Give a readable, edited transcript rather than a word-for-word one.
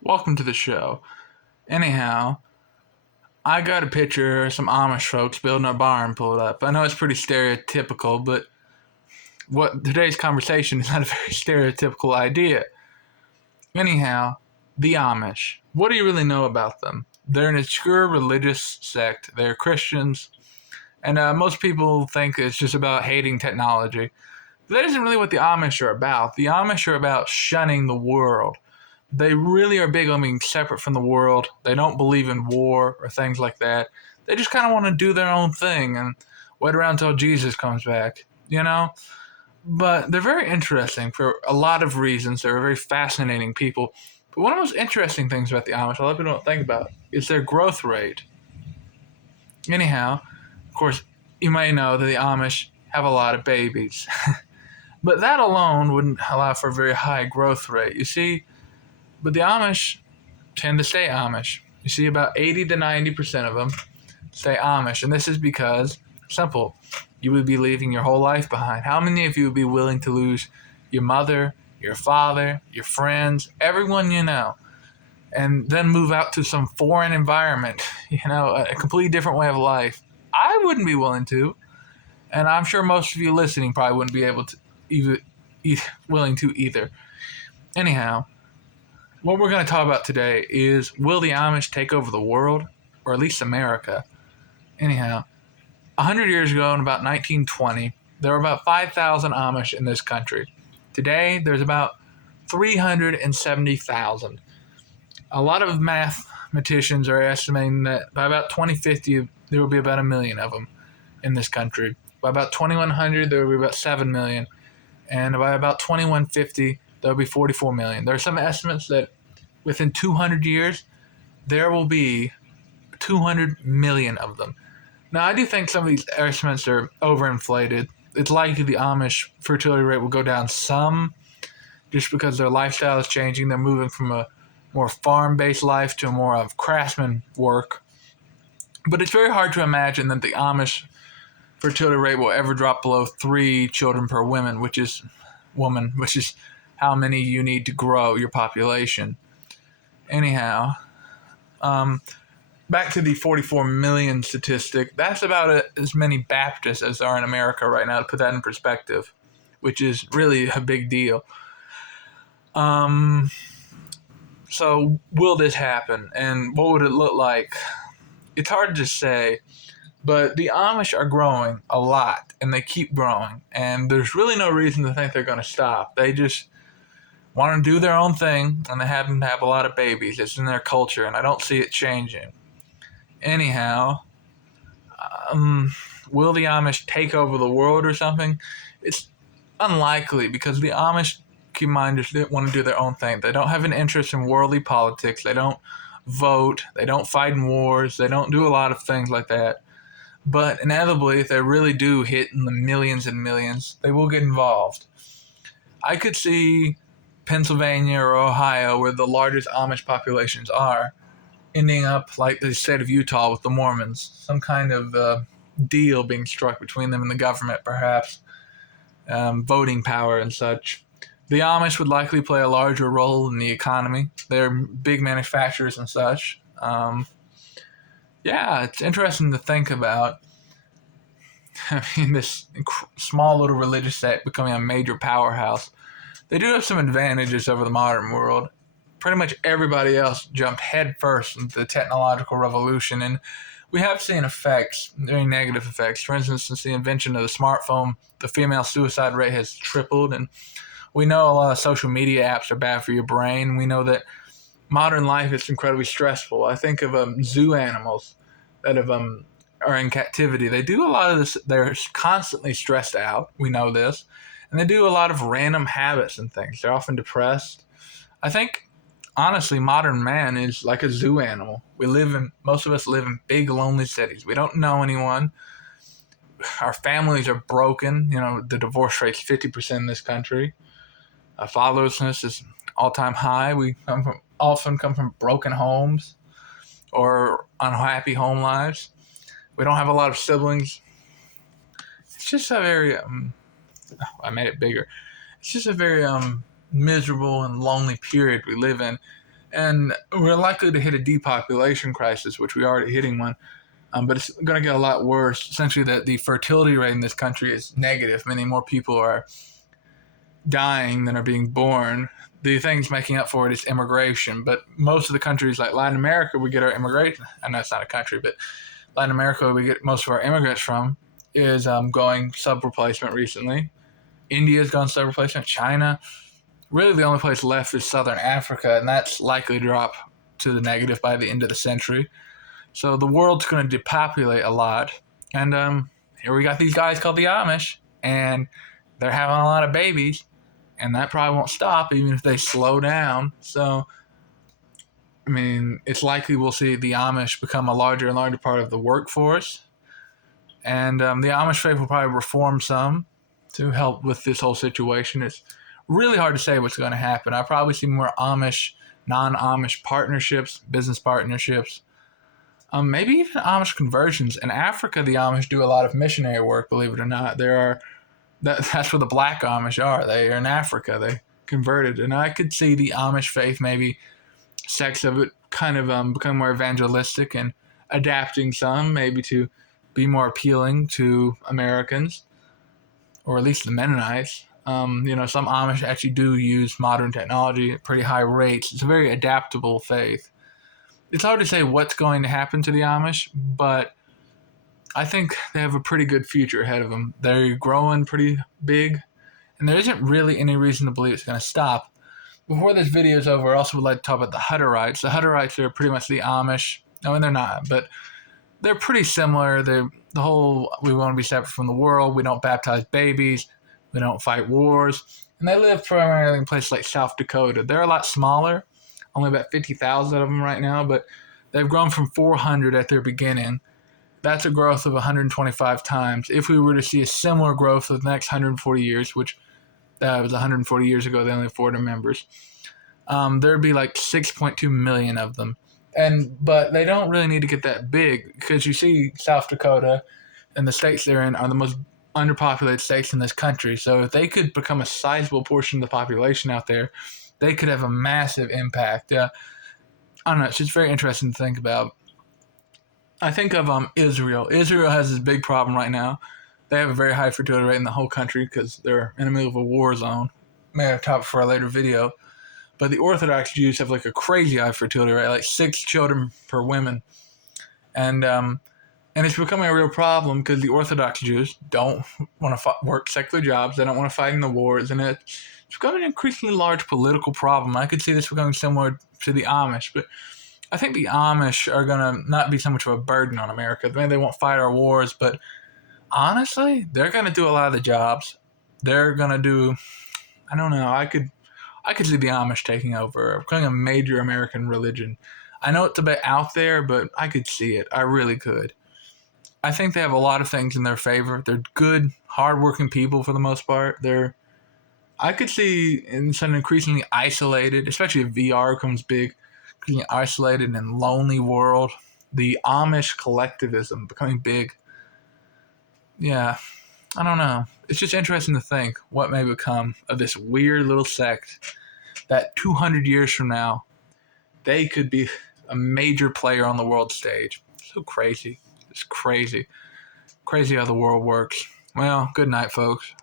Welcome to the show. Anyhow, I got a picture of some Amish folks building a barn pulled up. I know it's pretty stereotypical, but what today's conversation is not a very stereotypical idea. Anyhow, the Amish. What do you really know about them? They're an obscure religious sect. They're Christians, and most people think it's just about hating technology. But that isn't really what the Amish are about. The Amish are about shunning the world. They really are big on being separate from the world. They don't believe in war or things like that. They just kind of want to do their own thing and wait around until Jesus comes back, you know? But they're very interesting for a lot of reasons. They're very fascinating people. But one of the most interesting things about the Amish, a lot of people don't think about, is their growth rate. Anyhow, of course, you may know that the Amish have a lot of babies. But that alone wouldn't allow for a very high growth rate. You see, but the Amish tend to stay Amish. You see, about 80 to 90% of them stay Amish, and this is because, simple, you would be leaving your whole life behind. How many of you would be willing to lose your mother, your father, your friends, everyone you know, and then move out to some foreign environment, a completely different way of life? I wouldn't be willing to, and I'm sure most of you listening probably wouldn't be able to willing to either. Anyhow, what we're going to talk about today is, will the Amish take over the world, or at least America? Anyhow, 100 years ago, in about 1920, there were about 5,000 Amish in this country. Today, there's about 370,000. A lot of mathematicians are estimating that by about 2050, there will be about 1 million of them in this country. By about 2100, there will be about 7 million. And by about 2150, there will be 44 million. There are some estimates that within 200 years, there will be 200 million of them. Now, I do think some of these estimates are overinflated. It's likely the Amish fertility rate will go down some just because their lifestyle is changing. They're moving from a more farm-based life to more of craftsman work. But it's very hard to imagine that the Amish fertility rate will ever drop below 3 children per woman, which is how many you need to grow your population. Anyhow, back to the 44 million statistic. That's about as many Baptists as are in America right now, to put that in perspective, which is really a big deal. So will this happen, and what would it look like? It's hard to say, but the Amish are growing a lot, and they keep growing, and there's really no reason to think they're going to stop. They just want to do their own thing, and they happen to have a lot of babies. It's in their culture, and I don't see it changing. Anyhow, will the Amish take over the world or something? It's unlikely, because the Amish, keep in mind, just want to do their own thing. They don't have an interest in worldly politics. They don't vote. They don't fight in wars. They don't do a lot of things like that. But inevitably, if they really do hit in the millions and millions, they will get involved. I could see Pennsylvania or Ohio, where the largest Amish populations are, ending up like the state of Utah with the Mormons. Some kind of deal being struck between them and the government, perhaps. Voting power and such. The Amish would likely play a larger role in the economy. They're big manufacturers and such. Yeah, it's interesting to think about. I mean, this small little religious sect becoming a major powerhouse. They do have some advantages over the modern world. Pretty much everybody else jumped headfirst into the technological revolution, and we have seen effects, very negative effects. For instance, since the invention of the smartphone, the female suicide rate has tripled, and we know a lot of social media apps are bad for your brain. We know that modern life is incredibly stressful. I think of zoo animals that are in captivity. They do a lot of this. They're constantly stressed out. We know this. And they do a lot of random habits and things. They're often depressed. I think, honestly, modern man is like a zoo animal. Most of us live in big, lonely cities. We don't know anyone. Our families are broken. The divorce rate's 50% in this country. Fatherlessness is all-time high. We often come from broken homes or unhappy home lives. We don't have a lot of siblings. It's just a very I made it bigger. It's just a very miserable and lonely period we live in. And we're likely to hit a depopulation crisis, which we're already hitting one. But it's going to get a lot worse. Essentially, the fertility rate in this country is negative, meaning more people are dying than are being born. The thing's making up for it is immigration. But most of the countries like Latin America, we get our immigration. I know it's not a country, but Latin America, we get most of our immigrants from, is going sub replacement recently. India's gone sub replacement. China. Really, the only place left is Southern Africa, and that's likely to drop to the negative by the end of the century. So the world's going to depopulate a lot. And here we got these guys called the Amish, and they're having a lot of babies, and that probably won't stop even if they slow down. So, I mean, it's likely we'll see the Amish become a larger and larger part of the workforce. And the Amish faith will probably reform some to help with this whole situation. It's really hard to say what's going to happen. I probably see more Amish, non-Amish partnerships, business partnerships, maybe even Amish conversions. In Africa, the Amish do a lot of missionary work. Believe it or not, that's where the Black Amish are. They are in Africa. They converted, and I could see the Amish faith, maybe sects of it, kind of become more evangelistic and adapting some, maybe to be more appealing to Americans, or at least the Mennonites. Some Amish actually do use modern technology at pretty high rates. It's a very adaptable faith. It's hard to say what's going to happen to the Amish, but I think they have a pretty good future ahead of them. They're growing pretty big, and there isn't really any reason to believe it's going to stop. Before this video is over, I also would like to talk about the Hutterites. The Hutterites are pretty much the Amish. I mean, they're not, but they're pretty similar. They're the whole, we want to be separate from the world. We don't baptize babies. We don't fight wars. And they live primarily in places like South Dakota. They're a lot smaller, only about 50,000 of them right now, but they've grown from 400 at their beginning. That's a growth of 125 times. If we were to see a similar growth of the next 140 years, which was 140 years ago, they only had 400 members, there'd be like 6.2 million of them. But they don't really need to get that big, because you see South Dakota and the states they're in are the most underpopulated states in this country. So if they could become a sizable portion of the population out there, they could have a massive impact. I don't know. It's just very interesting to think about. I think of Israel. Israel has this big problem right now. They have a very high fertility rate in the whole country because they're in the middle of a war zone. May have a topic for a later video. But the Orthodox Jews have like a crazy high fertility rate, like 6 children per woman. And it's becoming a real problem because the Orthodox Jews don't want to work secular jobs. They don't want to fight in the wars. And it's becoming an increasingly large political problem. I could see this becoming similar to the Amish. But I think the Amish are going to not be so much of a burden on America. Maybe they won't fight our wars, but honestly, they're going to do a lot of the jobs. They're going to do, I don't know, I could see the Amish taking over, becoming a major American religion. I know it's a bit out there, but I could see it. I really could. I think they have a lot of things in their favor. They're good, hardworking people for the most part. I could see in some increasingly isolated, especially if VR becomes big, increasingly isolated and lonely world, the Amish collectivism becoming big. Yeah, I don't know. It's just interesting to think what may become of this weird little sect that 200 years from now, they could be a major player on the world stage. So crazy. It's crazy. Crazy how the world works. Well, good night, folks.